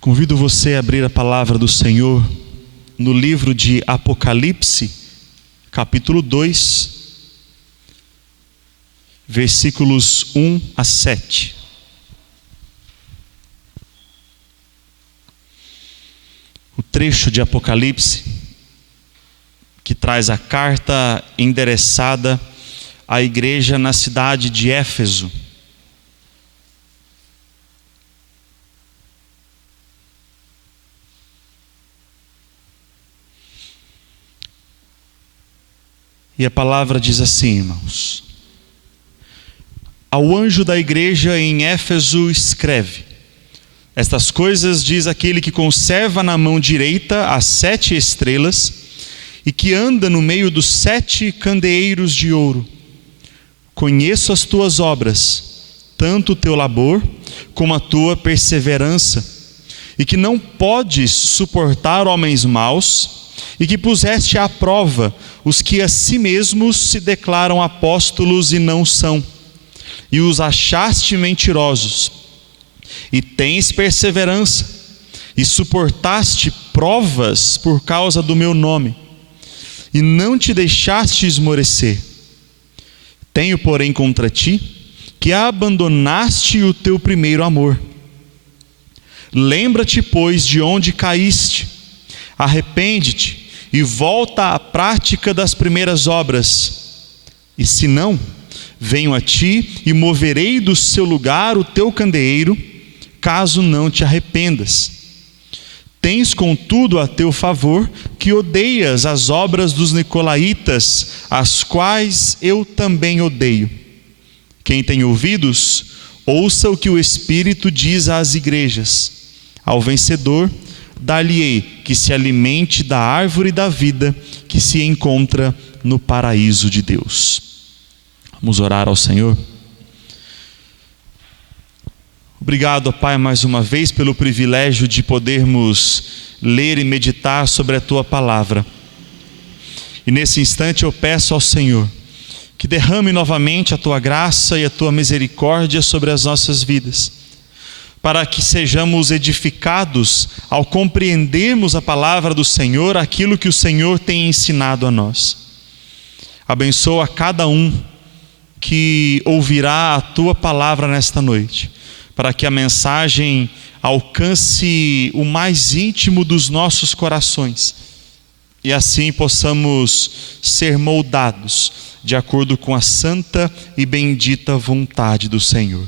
Convido você a abrir a palavra do Senhor no livro de Apocalipse, capítulo 2, versículos 1 a 7. O trecho de Apocalipse que traz a carta endereçada à igreja na cidade de Éfeso. E a palavra diz assim, irmãos: ao anjo da igreja em Éfeso escreve: estas coisas diz aquele que conserva na mão direita as 7 estrelas e que anda no meio dos 7 candeeiros de ouro. Conheço as tuas obras, tanto o teu labor como a tua perseverança, e que não podes suportar homens maus, e que puseste à prova os que a si mesmos se declaram apóstolos e não são, e os achaste mentirosos, e tens perseverança, e suportaste provas por causa do meu nome, e não te deixaste esmorecer. Tenho, porém, contra ti, que abandonaste o teu primeiro amor. Lembra-te, pois, de onde caíste, arrepende-te, e volta à prática das primeiras obras. E se não, venho a ti e moverei do seu lugar o teu candeeiro, caso não te arrependas. Tens, contudo, a teu favor que odeias as obras dos nicolaítas, as quais eu também odeio. Quem tem ouvidos, ouça o que o Espírito diz às igrejas. Ao vencedor, dar-lhe-ei que se alimente da árvore da vida que se encontra no paraíso de Deus. Vamos orar ao Senhor. Obrigado, Pai, mais uma vez pelo privilégio de podermos ler e meditar sobre a Tua palavra. E nesse instante eu peço ao Senhor que derrame novamente a Tua graça e a Tua misericórdia sobre as nossas vidas, para que sejamos edificados ao compreendermos a palavra do Senhor, aquilo que o Senhor tem ensinado a nós. Abençoa cada um que ouvirá a Tua palavra nesta noite, para que a mensagem alcance o mais íntimo dos nossos corações, e assim possamos ser moldados de acordo com a santa e bendita vontade do Senhor.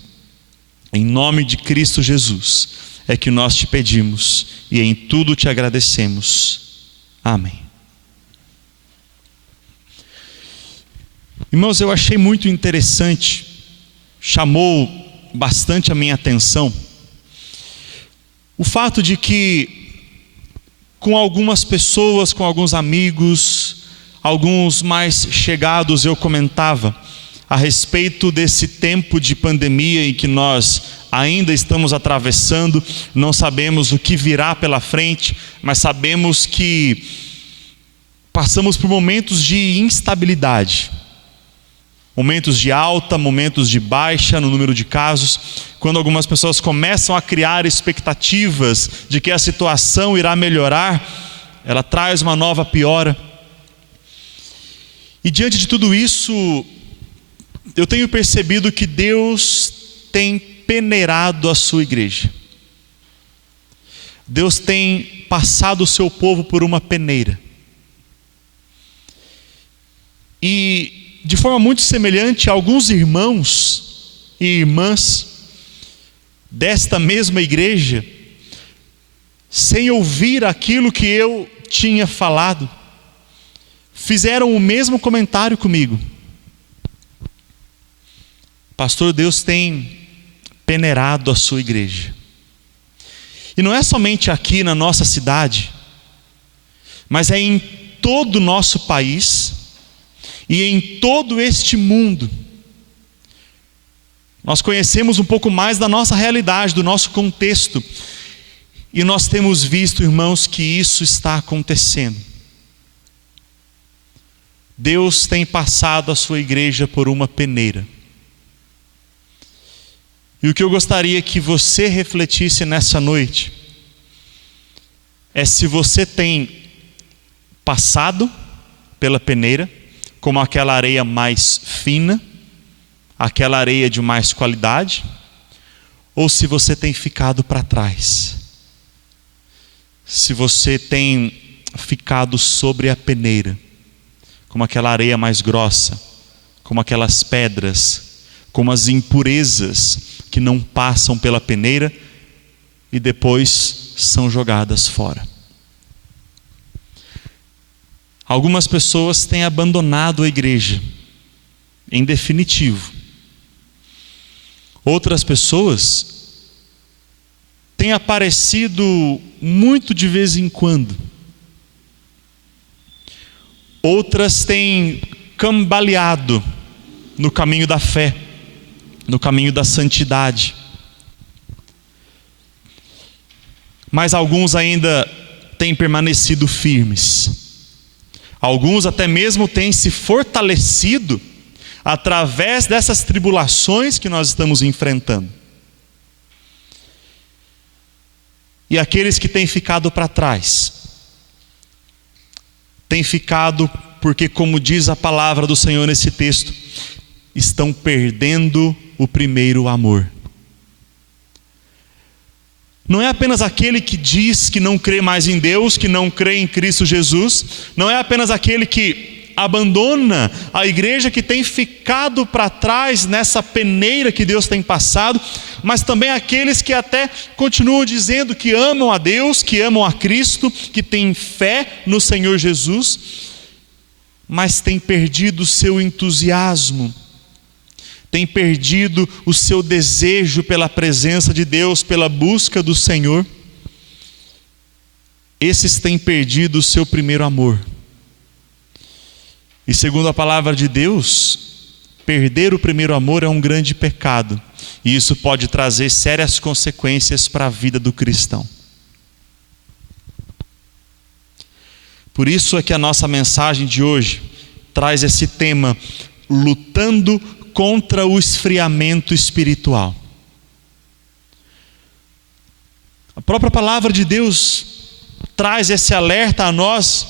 Em nome de Cristo Jesus é que nós te pedimos e em tudo te agradecemos. Amém. Irmãos, eu achei muito interessante, chamou bastante a minha atenção, o fato de que com algumas pessoas, com alguns amigos, alguns mais chegados, eu comentava a respeito desse tempo de pandemia em que nós ainda estamos atravessando. Não sabemos o que virá pela frente, mas sabemos que passamos por momentos de instabilidade, momentos de alta, momentos de baixa no número de casos, quando algumas pessoas começam a criar expectativas de que a situação irá melhorar, ela traz uma nova piora. E diante de tudo isso, eu tenho percebido que Deus tem peneirado a sua igreja. Deus tem passado o seu povo por uma peneira. E de forma muito semelhante, alguns irmãos e irmãs desta mesma igreja, sem ouvir aquilo que eu tinha falado, fizeram o mesmo comentário comigo: pastor, Deus tem peneirado a sua igreja. E não é somente aqui na nossa cidade, mas é em todo o nosso país e em todo este mundo. Nós conhecemos um pouco mais da nossa realidade, do nosso contexto, e nós temos visto, irmãos, que isso está acontecendo. Deus tem passado a sua igreja por uma peneira. E o que eu gostaria que você refletisse nessa noite é se você tem passado pela peneira, como aquela areia mais fina, aquela areia de mais qualidade, ou se você tem ficado para trás. Se você tem ficado sobre a peneira, como aquela areia mais grossa, como aquelas pedras, como as impurezas que não passam pela peneira e depois são jogadas fora. Algumas pessoas têm abandonado a igreja, em definitivo. Outras pessoas têm aparecido muito de vez em quando. Outras têm cambaleado no caminho da fé, no caminho da santidade. Mas alguns ainda têm permanecido firmes. Alguns até mesmo têm se fortalecido através dessas tribulações que nós estamos enfrentando. E aqueles que têm ficado para trás, têm ficado porque, como diz a palavra do Senhor nesse texto, estão perdendo o primeiro amor. Não é apenas aquele que diz que não crê mais em Deus, que não crê em Cristo Jesus, não é apenas aquele que abandona a igreja, que tem ficado para trás nessa peneira que Deus tem passado, mas também aqueles que até continuam dizendo que amam a Deus, que amam a Cristo, que têm fé no Senhor Jesus, mas têm perdido o seu entusiasmo, têm perdido o seu desejo pela presença de Deus, pela busca do Senhor. Esses têm perdido o seu primeiro amor. E segundo a palavra de Deus, perder o primeiro amor é um grande pecado. E isso pode trazer sérias consequências para a vida do cristão. Por isso é que a nossa mensagem de hoje traz esse tema: lutando contra o esfriamento espiritual. A própria palavra de Deus traz esse alerta a nós,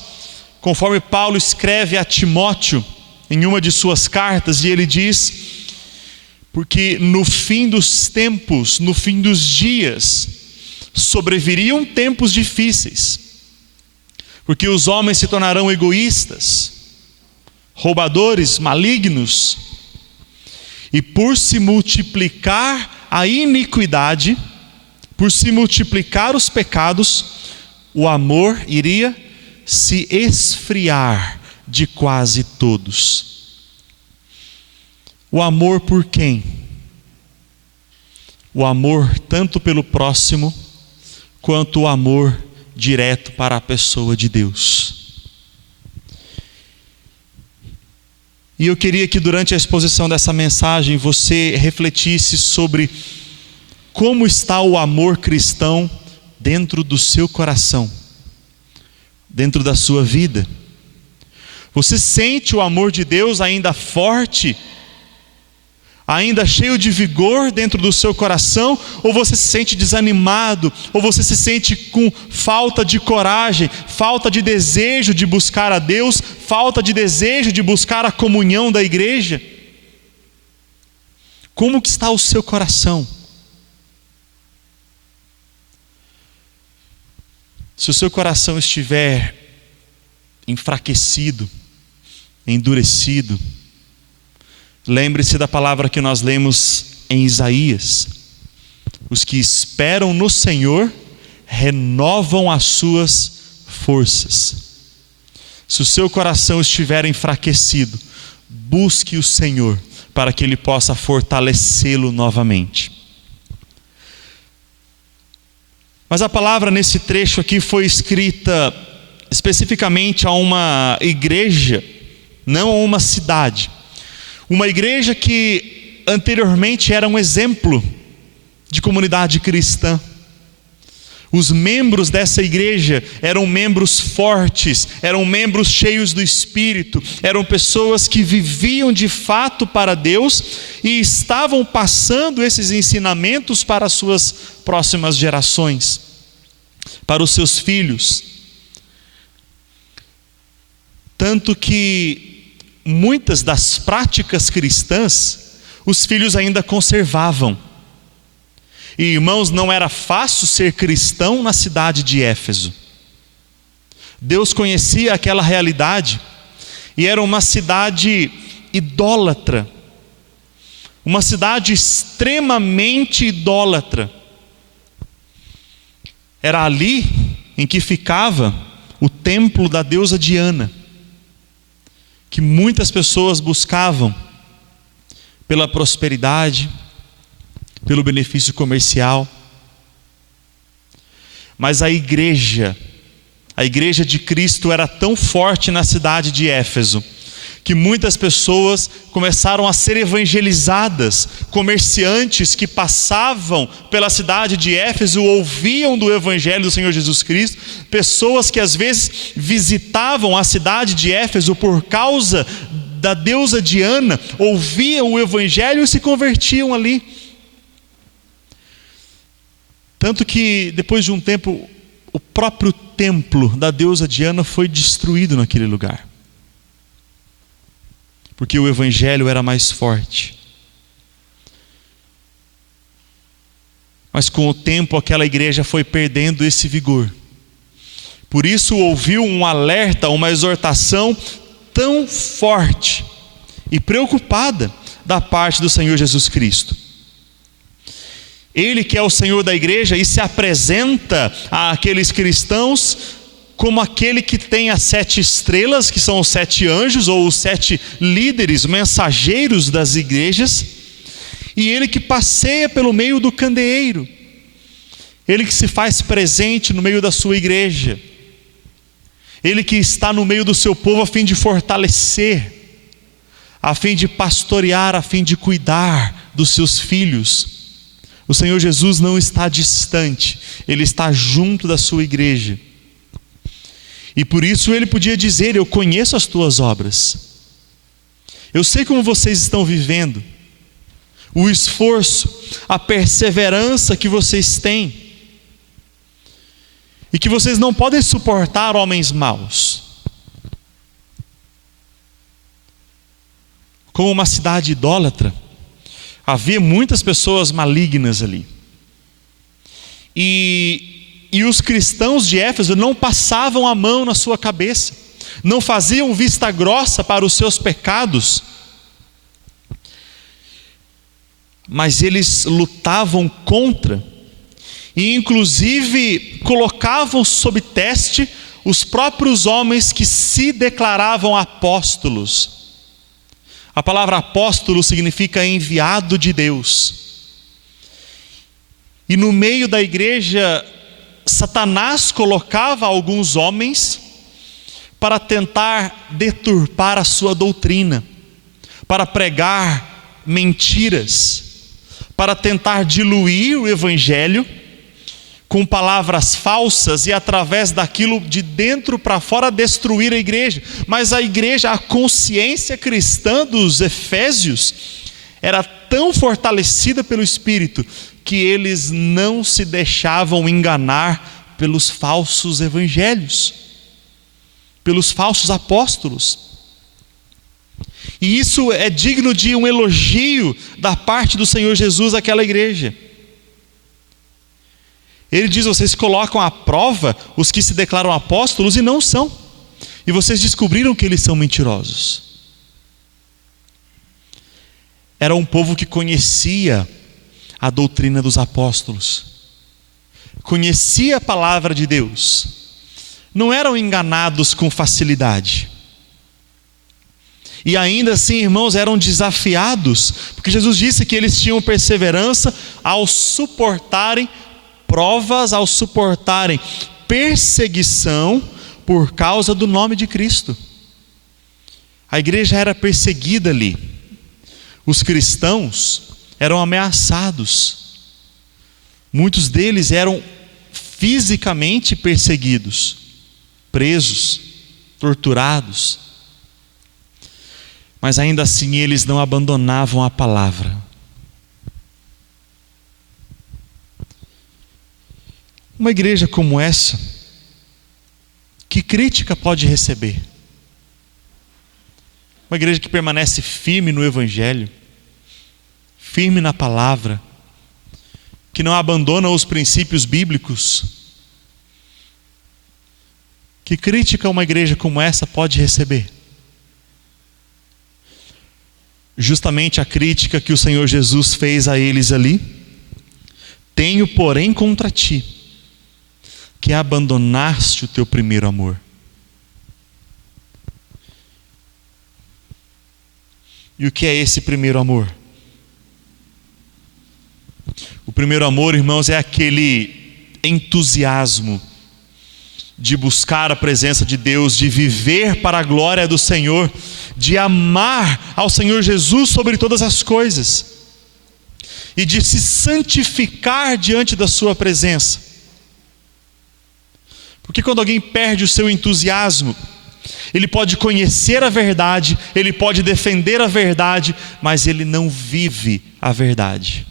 conforme Paulo escreve a Timóteo em uma de suas cartas, e ele diz: porque no fim dos tempos, no fim dos dias, sobreviriam tempos difíceis, porque os homens se tornarão egoístas, roubadores, malignos, e por se multiplicar a iniquidade, por se multiplicar os pecados, o amor iria se esfriar de quase todos. O amor por quem? O amor tanto pelo próximo, quanto o amor direto para a pessoa de Deus. E eu queria que durante a exposição dessa mensagem você refletisse sobre como está o amor cristão dentro do seu coração, dentro da sua vida. Você sente o amor de Deus ainda forte, ainda cheio de vigor dentro do seu coração, ou você se sente desanimado, ou você se sente com falta de coragem, falta de desejo de buscar a Deus, falta de desejo de buscar a comunhão da igreja? Como que está o seu coração? Se o seu coração estiver enfraquecido, endurecido, lembre-se da palavra que nós lemos em Isaías: os que esperam no Senhor renovam as suas forças. Se o seu coração estiver enfraquecido, busque o Senhor para que Ele possa fortalecê-lo novamente. Mas a palavra nesse trecho aqui foi escrita especificamente a uma igreja, não a uma cidade. Uma igreja que anteriormente era um exemplo de comunidade cristã. Os membros dessa igreja eram membros fortes, eram membros cheios do Espírito, eram pessoas que viviam de fato para Deus e estavam passando esses ensinamentos para as suas próximas gerações. para os seus filhos. Tanto que muitas das práticas cristãs, os filhos ainda conservavam. E, irmãos, não era fácil ser cristão na cidade de Éfeso. Deus conhecia aquela realidade, e era uma cidade idólatra, uma cidade extremamente idólatra. Era ali em que ficava o templo da deusa Diana, que muitas pessoas buscavam pela prosperidade, pelo benefício comercial. Mas a igreja de Cristo era tão forte na cidade de Éfeso, que muitas pessoas começaram a ser evangelizadas. Comerciantes que passavam pela cidade de Éfeso ouviam do evangelho do Senhor Jesus Cristo. Pessoas que às vezes visitavam a cidade de Éfeso por causa da deusa Diana, ouviam o evangelho e se convertiam ali. Tanto que depois de um tempo, o próprio templo da deusa Diana foi destruído naquele lugar, porque o evangelho era mais forte. Mas com o tempo aquela igreja foi perdendo esse vigor. Por isso ouviu um alerta, uma exortação tão forte e preocupada da parte do Senhor Jesus Cristo. Ele que é o Senhor da igreja e se apresenta àqueles cristãos como aquele que tem as 7 estrelas, que são os 7 anjos, ou os 7 líderes, mensageiros das igrejas, e ele que passeia pelo meio do candeeiro, ele que se faz presente no meio da sua igreja, ele que está no meio do seu povo a fim de fortalecer, a fim de pastorear, a fim de cuidar dos seus filhos. O Senhor Jesus não está distante, Ele está junto da sua igreja. E por isso Ele podia dizer: eu conheço as tuas obras, eu sei como vocês estão vivendo, o esforço, a perseverança que vocês têm, e que vocês não podem suportar homens maus. Como uma cidade idólatra, havia muitas pessoas malignas ali. E os cristãos de Éfeso não passavam a mão na sua cabeça, não faziam vista grossa para os seus pecados, mas eles lutavam contra, e inclusive colocavam sob teste os próprios homens que se declaravam apóstolos. A palavra apóstolo significa enviado de Deus. E no meio da igreja, Satanás colocava alguns homens para tentar deturpar a sua doutrina, para pregar mentiras, para tentar diluir o evangelho com palavras falsas e através daquilo de dentro para fora destruir a igreja. Mas a igreja, a consciência cristã dos efésios era tão fortalecida pelo Espírito que eles não se deixavam enganar pelos falsos evangelhos, pelos falsos apóstolos. E isso é digno de um elogio da parte do Senhor Jesus àquela igreja. Ele diz: vocês colocam à prova os que se declaram apóstolos e não são, e vocês descobriram que eles são mentirosos. Era um povo que conhecia a doutrina dos apóstolos, conhecia a palavra de Deus, não eram enganados com facilidade. E ainda assim, irmãos, eram desafiados, porque Jesus disse que eles tinham perseverança ao suportarem provas, ao suportarem perseguição por causa do nome de Cristo. A igreja era perseguida ali, os cristãos eram ameaçados, muitos deles eram fisicamente perseguidos, presos, torturados, mas ainda assim eles não abandonavam a palavra. Uma igreja como essa, que crítica pode receber? Uma igreja que permanece firme no Evangelho, firme na palavra, que não abandona os princípios bíblicos. Que crítica uma igreja como essa pode receber? Justamente a crítica que o Senhor Jesus fez a eles ali. Tenho, porém, contra ti, que abandonaste o teu primeiro amor. E o que é esse primeiro amor? O primeiro amor, irmãos, é aquele entusiasmo de buscar a presença de Deus, de viver para a glória do Senhor, de amar ao Senhor Jesus sobre todas as coisas e de se santificar diante da sua presença. Porque quando alguém perde o seu entusiasmo, ele pode conhecer a verdade, ele pode defender a verdade, mas ele não vive a verdade.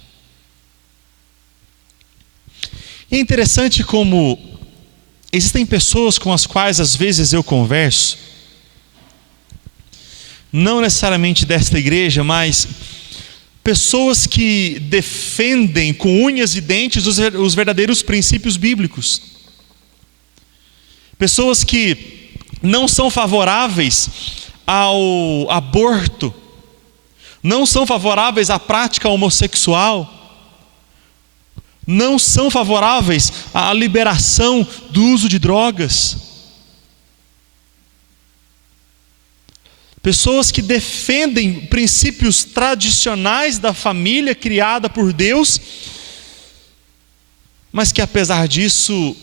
E é interessante como existem pessoas com as quais às vezes eu converso, não necessariamente desta igreja, mas pessoas que defendem com unhas e dentes os verdadeiros princípios bíblicos. Pessoas que não são favoráveis ao aborto, não são favoráveis à prática homossexual, não são favoráveis à liberação do uso de drogas. Pessoas que defendem princípios tradicionais da família criada por Deus, mas que apesar disso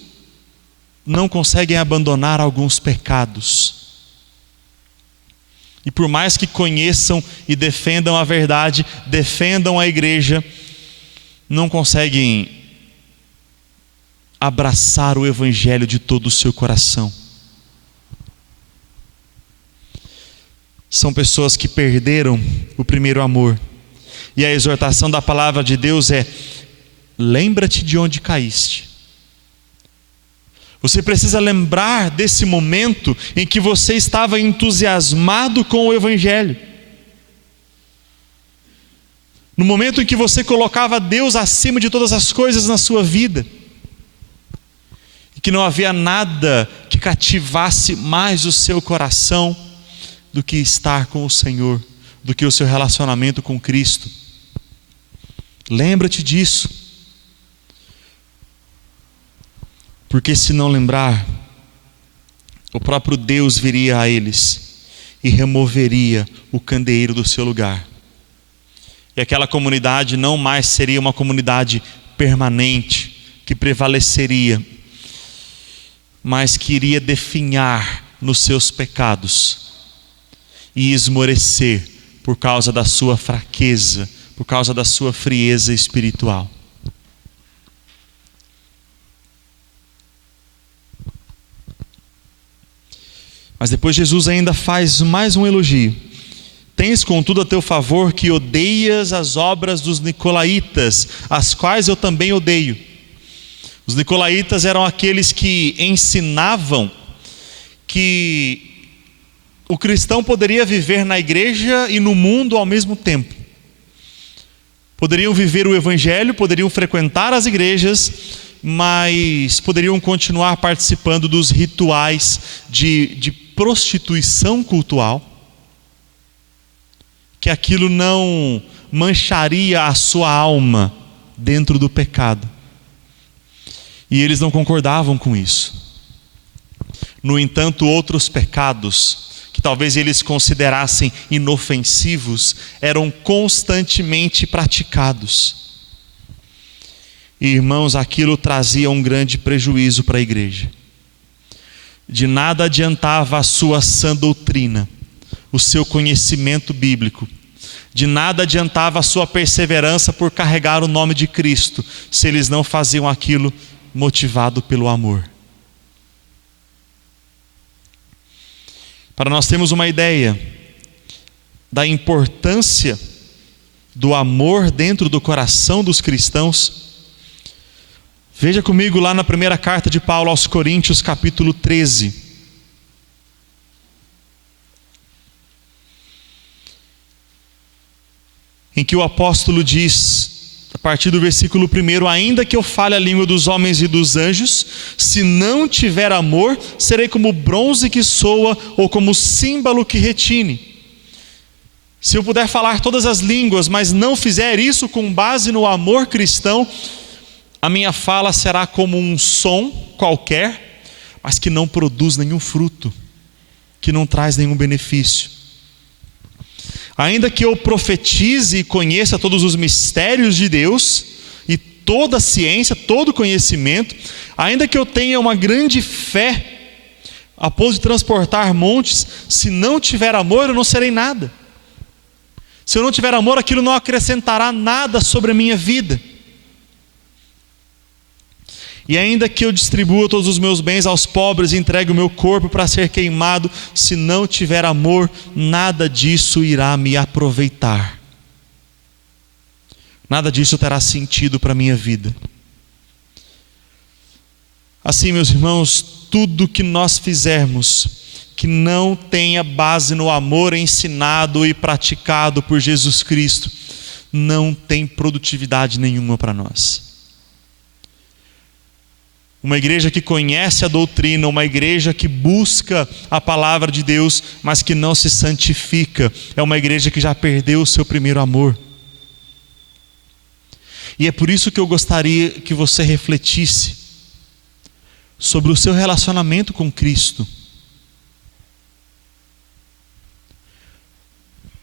não conseguem abandonar alguns pecados. E por mais que conheçam e defendam a verdade, defendam a igreja, não conseguem abraçar o Evangelho de todo o seu coração. São pessoas que perderam o primeiro amor. E a exortação da palavra de Deus é: lembra-te de onde caíste. Você precisa lembrar desse momento em que você estava entusiasmado com o Evangelho. No momento em que você colocava Deus acima de todas as coisas na sua vida. E que não havia nada que cativasse mais o seu coração do que estar com o Senhor, do que o seu relacionamento com Cristo. Lembra-te disso. Porque se não lembrar, o próprio Deus viria a eles e removeria o candeeiro do seu lugar. E aquela comunidade não mais seria uma comunidade permanente, que prevaleceria, mas que iria definhar nos seus pecados e esmorecer por causa da sua fraqueza, por causa da sua frieza espiritual. Mas depois Jesus ainda faz mais um elogio. Tens contudo a teu favor que odeias as obras dos nicolaítas, as quais eu também odeio. Os nicolaítas eram aqueles que ensinavam que o cristão poderia viver na igreja e no mundo ao mesmo tempo. Poderiam viver o Evangelho, poderiam frequentar as igrejas, mas poderiam continuar participando dos rituais de prostituição cultual, que aquilo não mancharia a sua alma dentro do pecado. E eles não concordavam com isso. No entanto, outros pecados, que talvez eles considerassem inofensivos, eram constantemente praticados. E, irmãos, aquilo trazia um grande prejuízo para a igreja. De nada adiantava a sua sã doutrina, o seu conhecimento bíblico. De nada adiantava a sua perseverança por carregar o nome de Cristo, se eles não faziam aquilo motivado pelo amor. Para nós termos uma ideia da importância do amor dentro do coração dos cristãos, Veja comigo lá na primeira carta de Paulo aos Coríntios, capítulo 13. Em que o apóstolo diz, a partir do versículo 1: ainda que eu fale a língua dos homens e dos anjos, se não tiver amor, serei como bronze que soa ou como símbolo que retine. Se eu puder falar todas as línguas, mas não fizer isso com base no amor cristão, a minha fala será como um som qualquer, mas que não produz nenhum fruto, que não traz nenhum benefício. Ainda que eu profetize e conheça todos os mistérios de Deus, e toda a ciência, todo o conhecimento, ainda que eu tenha uma grande fé, a ponto de transportar montes, se não tiver amor, eu não serei nada. Se eu não tiver amor, aquilo não acrescentará nada sobre a minha vida. E ainda que eu distribua todos os meus bens aos pobres e entregue o meu corpo para ser queimado, se não tiver amor, nada disso irá me aproveitar. Nada disso terá sentido para a minha vida. Assim, meus irmãos, tudo que nós fizermos que não tenha base no amor ensinado e praticado por Jesus Cristo, não tem produtividade nenhuma para nós. Uma igreja que conhece a doutrina, uma igreja que busca a palavra de Deus, mas que não se santifica, é uma igreja que já perdeu o seu primeiro amor. E é por isso que eu gostaria que você refletisse sobre o seu relacionamento com Cristo.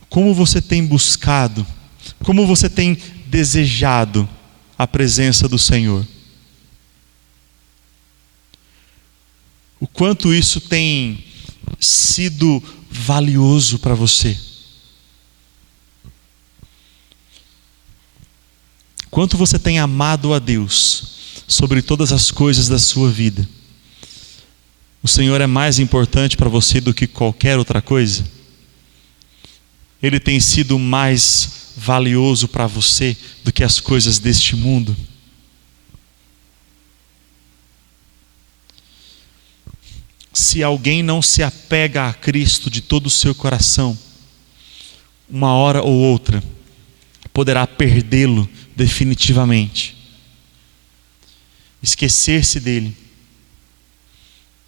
Como você tem buscado, como você tem desejado a presença do Senhor? O quanto isso tem sido valioso para você? Quanto você tem amado a Deus sobre todas as coisas da sua vida? O Senhor é mais importante para você do que qualquer outra coisa? Ele tem sido mais valioso para você do que as coisas deste mundo? Se alguém não se apega a Cristo de todo o seu coração, uma hora ou outra, poderá perdê-lo definitivamente. Esquecer-se dele,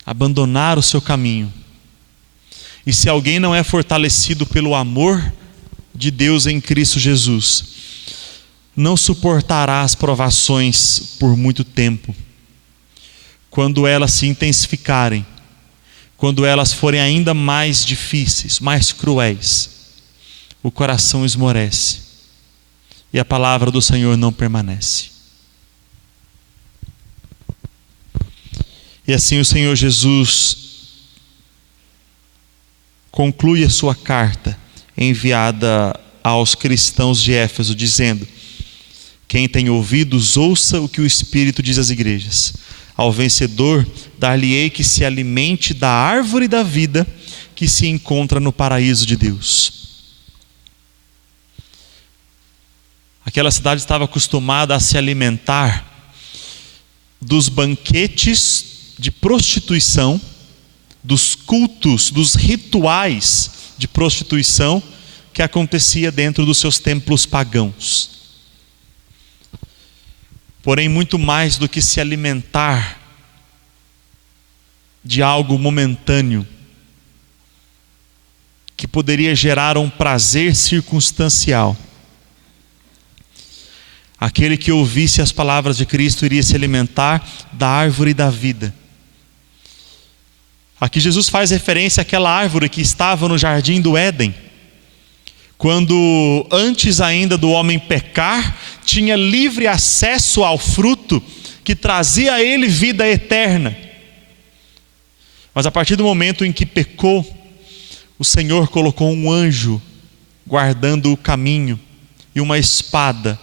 abandonar o seu caminho. E se alguém não é fortalecido pelo amor de Deus em Cristo Jesus, não suportará as provações por muito tempo. Quando elas se intensificarem, quando elas forem ainda mais difíceis, mais cruéis, o coração esmorece e a palavra do Senhor não permanece. E assim o Senhor Jesus conclui a sua carta enviada aos cristãos de Éfeso, dizendo: quem tem ouvidos, ouça o que o Espírito diz às igrejas. Ao vencedor, dar-lhe-ei que se alimente da árvore da vida que se encontra no paraíso de Deus. Aquela cidade estava acostumada a se alimentar dos banquetes de prostituição, dos cultos, dos rituais de prostituição que acontecia dentro dos seus templos pagãos. Porém, muito mais do que se alimentar de algo momentâneo, que poderia gerar um prazer circunstancial, aquele que ouvisse as palavras de Cristo iria se alimentar da árvore da vida. Aqui Jesus faz referência àquela árvore que estava no jardim do Éden, quando antes ainda do homem pecar, tinha livre acesso ao fruto que trazia a ele vida eterna. Mas a partir do momento em que pecou, o Senhor colocou um anjo guardando o caminho e uma espada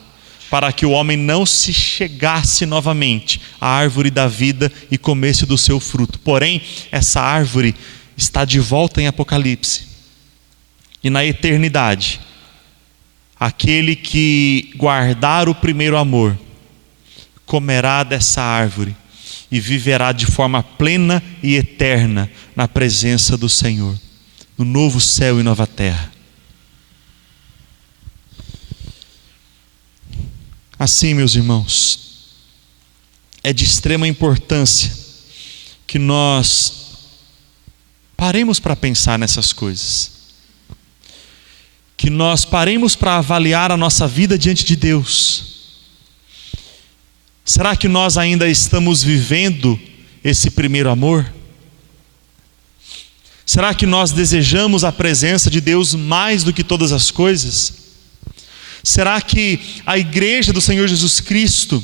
para que o homem não se chegasse novamente à árvore da vida e comesse do seu fruto. Porém, essa árvore está de volta em Apocalipse. E na eternidade, aquele que guardar o primeiro amor comerá dessa árvore e viverá de forma plena e eterna na presença do Senhor, no novo céu e nova terra. Assim, meus irmãos, é de extrema importância que nós paremos para pensar nessas coisas, que nós paremos para avaliar a nossa vida diante de Deus. Será que nós ainda estamos vivendo esse primeiro amor? Será que nós desejamos a presença de Deus mais do que todas as coisas? Será que a igreja do Senhor Jesus Cristo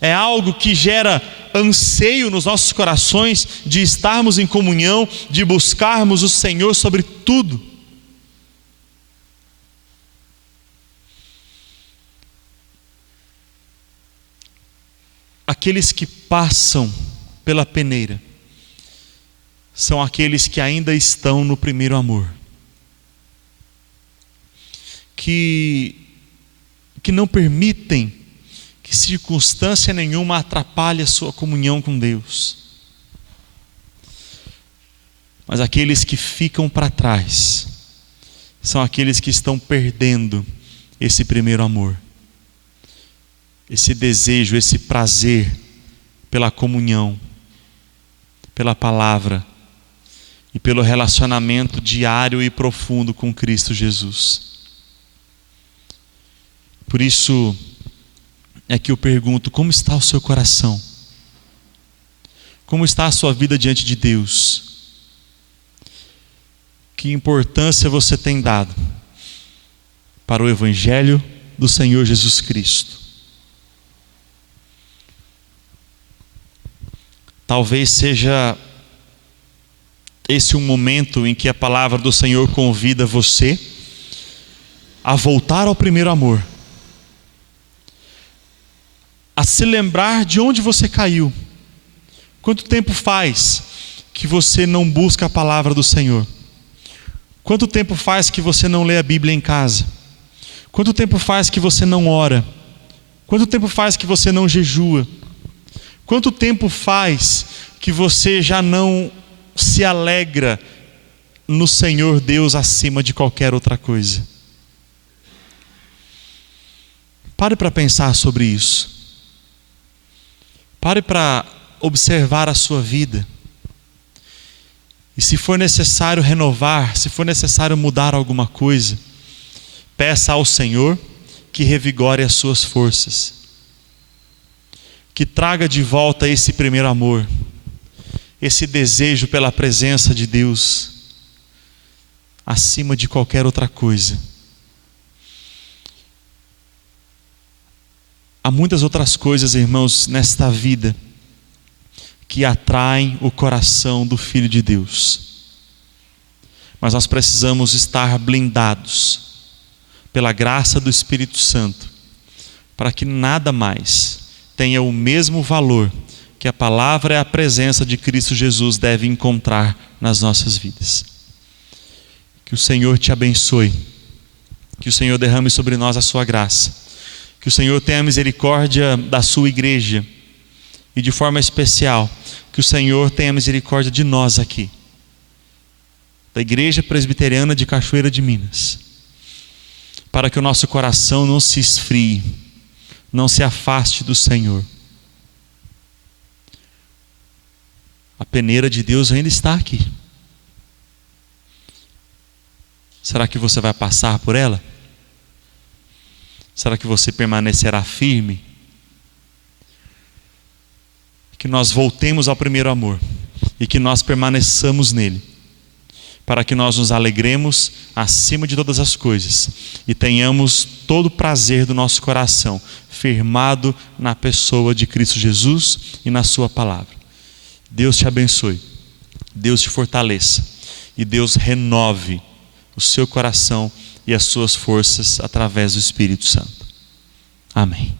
é algo que gera anseio nos nossos corações de estarmos em comunhão, de buscarmos o Senhor sobre tudo? Aqueles que passam pela peneira são aqueles que ainda estão no primeiro amor, que não permitem que circunstância nenhuma atrapalhe a sua comunhão com Deus. Mas aqueles que ficam para trás são aqueles que estão perdendo esse primeiro amor, esse desejo, esse prazer pela comunhão, pela palavra e pelo relacionamento diário e profundo com Cristo Jesus. Por isso é que eu pergunto: como está o seu coração? Como está a sua vida diante de Deus? Que importância você tem dado para o Evangelho do Senhor Jesus Cristo? Talvez seja esse um momento em que a palavra do Senhor convida você a voltar ao primeiro amor, a se lembrar de onde você caiu. Quanto tempo faz que você não busca a palavra do Senhor? Quanto tempo faz que você não lê a Bíblia em casa? Quanto tempo faz que você não ora? Quanto tempo faz que você não jejua? Quanto tempo faz que você já não se alegra no Senhor Deus acima de qualquer outra coisa? Pare para pensar sobre isso. Pare para observar a sua vida. E se for necessário renovar, se for necessário mudar alguma coisa, peça ao Senhor que revigore as suas forças, que traga de volta esse primeiro amor, esse desejo pela presença de Deus acima de qualquer outra coisa. Há muitas outras coisas, irmãos, nesta vida que atraem o coração do Filho de Deus, mas nós precisamos estar blindados pela graça do Espírito Santo para que nada mais tenha o mesmo valor que a palavra e a presença de Cristo Jesus deve encontrar nas nossas vidas. Que o Senhor te abençoe, que o Senhor derrame sobre nós a sua graça, que o Senhor tenha misericórdia da sua igreja e de forma especial, que o Senhor tenha misericórdia de nós aqui, da Igreja Presbiteriana de Cachoeira de Minas, para que o nosso coração não se esfrie, não se afaste do Senhor. A peneira de Deus ainda está aqui. Será que você vai passar por ela? Será que você permanecerá firme? Que nós voltemos ao primeiro amor e que nós permaneçamos nele, para que nós nos alegremos acima de todas as coisas e tenhamos todo o prazer do nosso coração firmado na pessoa de Cristo Jesus e na sua palavra. Deus te abençoe, Deus te fortaleça e Deus renove o seu coração e as suas forças através do Espírito Santo. Amém.